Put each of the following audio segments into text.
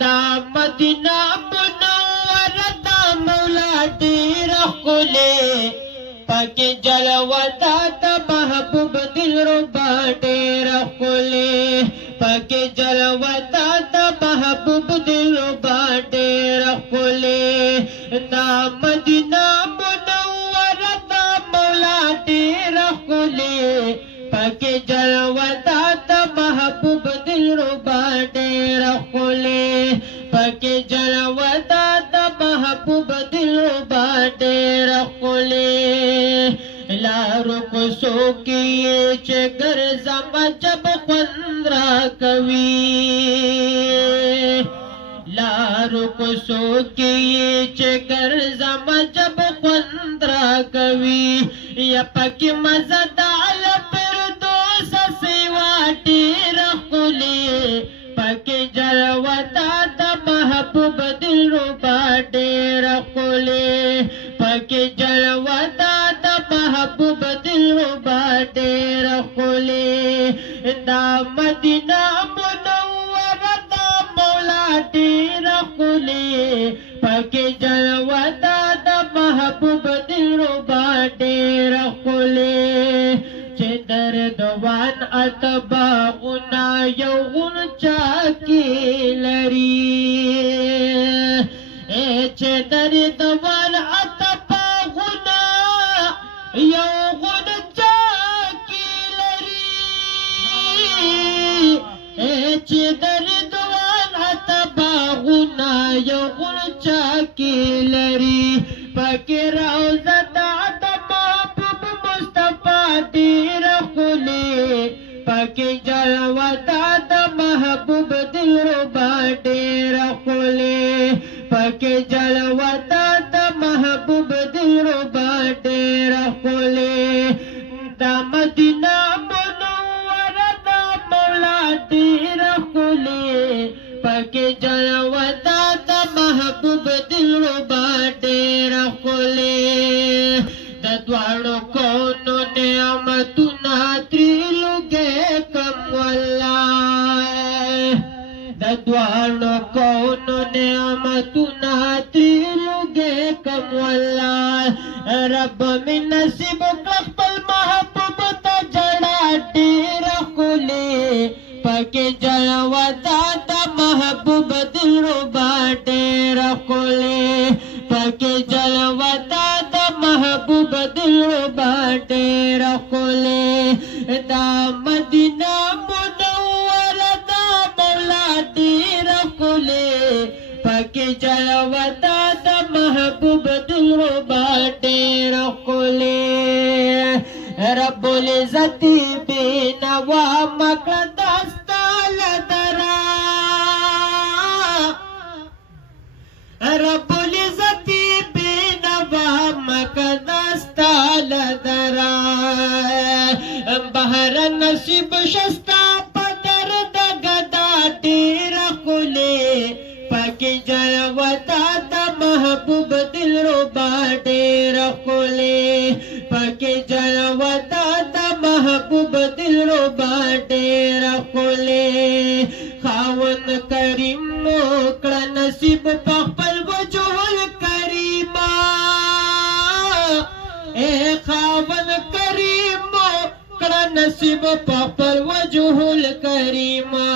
دا مدینہ منور دا مولا ډیر ښکلی پکې جلوه دا د محبوب دلربا ډیر ښکلی پکې جلوه دا د محبوب دلربا ډیر ښکلی دا مدینہ منور دا مولا ډیر ښکلی پکې جلوه دا د محبوب دلربا ډیر ښکلی پکې جلوه دا د محبوب دلربا ډیر ښکلی لارو کوڅو کې چې ګرځم جب خوند راکوي لارو کوڅو کې چې ګرځم جب خوند راکوي یا پکې مزه د الفردوس سیوا ډېر ښکلی پکې جلوه دا د محبوب دلربا ډېر ښکلی پکې جلوه دا د محبوب دلربا ډېر ښکلی دا مدینہ منور دا مولا ډېر ښکلی پکې جلوه دا د محبوب دلربا ډېر ښکلی چې دردوان اتباغونه یو غنچا کې لري چې دردوان اتباغونه یو غنچا کې لري چې دردوان اتباغونه یو غنچا کې لري پکې روضه د محبوب مصطفی ډېر ښکلی پکې جلوه دا د محبوب دلربا ډېر ښکلی پکې جلوه دا د محبوب دلربا ډېر ښکلی دا مدینہ منور دا مولا ډېر ښکلی پکې جلوه دا د محبوب دلربا ډېر ښکلی د دواړو کونو نعمتونه ترې لوګی کم والله د دواړو کونو نعمتونه ترې لوګی کم والله رب مې نصیب کړه خپل محبوب ته جړا ډېره ښکلې پکې جلوه دا د محبوب دلربا ډېره ښکلې پکې جلوه دا د محبوب دلربا ډېره ښکلې دا مدینہ منور دا مولا ډېره ښکلې پکې جلوه دا د محبوب دلربا ډېره ښکلې رب العزت بینوا مکړه دا ستا له درا رب العزت بینوا مکړه دا ستا له درا بهر نصیب شستا په درد ګدا ډېره ښکلې پکې جلوه دا د محبوب دلربا ډېره ښکلې پکې جلوه دا د محبوب دلربا ډېره ښکلې خاوند کریم کړه نصیب په خپل وجه الکریمه اے خاوند کریم کړه نصیب په خپل وجه الکریمه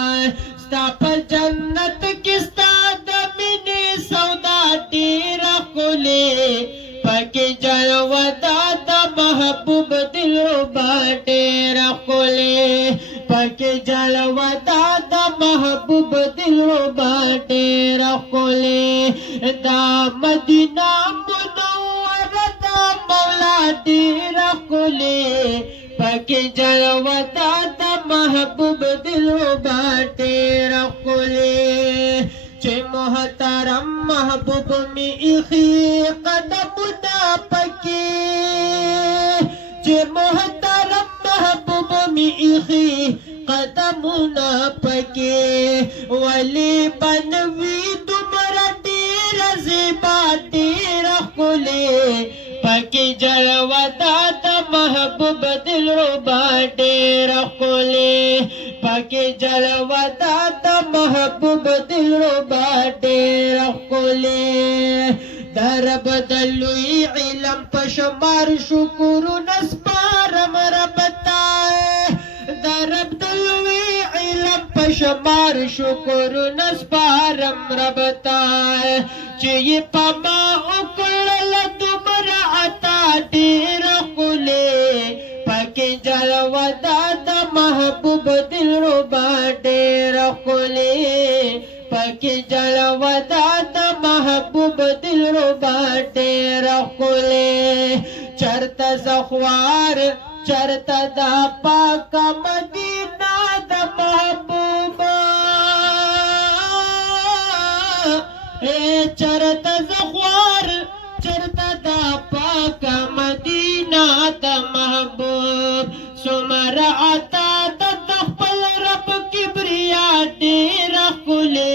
ستا په جنت کې ستا د مینې سودا ډېره ښکلې پکې جلوه دا د محبوب دلربا ډېره ښکلې پکې جلوه دا د محبوب دلربا ډېره ښکلې دا مدینہ منور دا مولا ډېره ښکلې پکې جلوه دا د محبوب دلربا ډېره ښکلې چې محترم محبوب می ایخي قدمونه پکې چې محترم محبوب می ایخي قدمونه پکې ولی بنوي دومره ډېره زیبا ډېره ښکلې पकी जलवा दादा महबूब दिलरुबा ढेर खुले पकी जलवा दादा महबूब दिलरुबा ढेर खुले दरब दलुई इलम पशमार शुकुर नस्पारम रबताए दरब दलुई इलम पशमार शुकुर नस्पारम रबताए ची पमा उकुल तुमरा अता ढेर खुले पकी जलवा दादा महबूब दिलरुबा ढेर खुले पकी जलवा दादा महबूब दिलरुबा ढेर खुले चरता ज़ख्वार चरता दा पाक मदीना दा महबूबा चरता ज़ख्वार चरता दा पाक मदीना दा महबूब सुमरा आता तख्पल रब किब्रिया ढेर खुले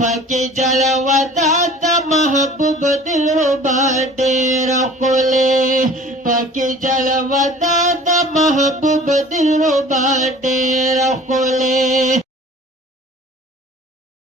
पकी जलवा दादा महबूब दिलरुबा ढेर खुले पकी जलवा दादा महबूब दिलरुबा ढेर खुले।